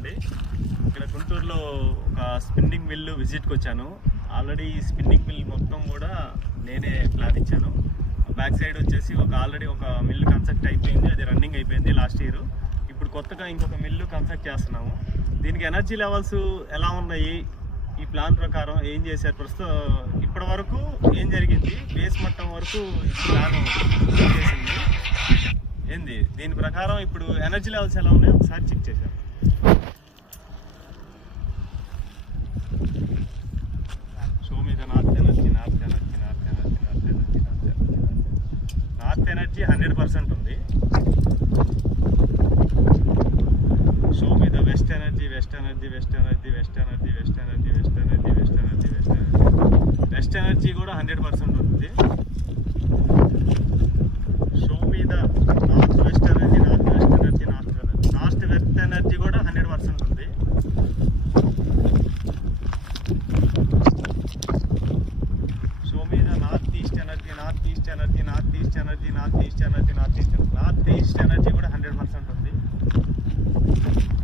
అండి. ఇక్కడ గుంటూరులో ఒక స్పిన్నింగ్ మిల్లు విజిట్కి వచ్చాను. ఆల్రెడీ ఈ స్పిన్నింగ్ మిల్ మొత్తం కూడా నేనే ప్లాన్ ఇచ్చాను. బ్యాక్ సైడ్ వచ్చేసి ఆల్రెడీ ఒక మిల్లు కన్స్ట్రక్ట్ అయిపోయింది, అది రన్నింగ్ అయిపోయింది లాస్ట్ ఇయర్. ఇప్పుడు కొత్తగా ఇంకొక మిల్లు కన్స్ట్రక్ట్ చేస్తున్నాము. దీనికి ఎనర్జీ లెవెల్స్ ఎలా ఉన్నాయి, ఈ ప్లాన్ ప్రకారం ఏం చేశారు, ప్రస్తుతం ఇప్పటి వరకు ఏం జరిగింది, బేస్ మట్టం వరకు ప్లాన్ చేసింది ఏంది, దీని ప్రకారం ఇప్పుడు ఎనర్జీ లెవెల్స్ ఎలా ఉన్నాయో ఒకసారి చెక్ చేశాను. షో మీద నార్త్ ఎనర్జీ 100% ఉంది. షో మీద వెస్ట్ ఎనర్జీ కూడా 100% ఉంది. షో మీద నార్త్ వెస్ట్ ఎనర్జీ కూడా 100% ఉంది. షో మీద నార్త్ ఈస్ట్ ఎనర్జీ కూడా 100% ఉంది.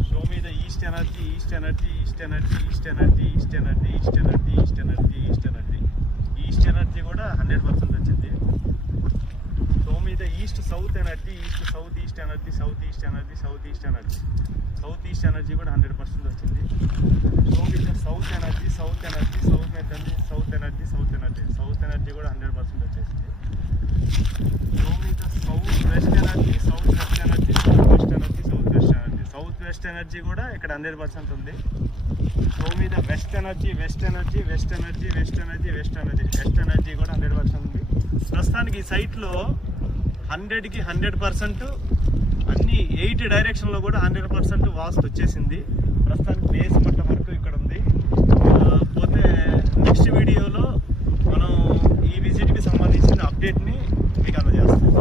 షో మీద ఈస్ట్ ఎనర్జీ కూడా 100% వచ్చింది. షో మీద ఈస్ట్ సౌత్ ఈస్ట్ ఎనర్జీ కూడా 100% వచ్చింది. షో మీద సౌత్ ఎనర్జీ కూడా 100% వచ్చేసింది. షో మీద సౌత్ వెస్ట్ ఎనర్జీ కూడా ఇక్కడ 100% ఉంది. షో మీద వెస్ట్ ఎనర్జీ కూడా 100% ఉంది. ప్రస్తుతానికి ఈ సైట్లో 100కి 100% అన్ని 8 డైరెక్షన్లో కూడా 100% వాస్తు వచ్చేసింది. ప్రస్తుతానికి బేస్ మట్టం వరకు ఇక్కడ ఉంది. పోతే నెక్స్ట్ వీడియోలో మనం ఈ విజిట్కి సంబంధించిన అప్డేట్ని మీకు అందజేస్తాం.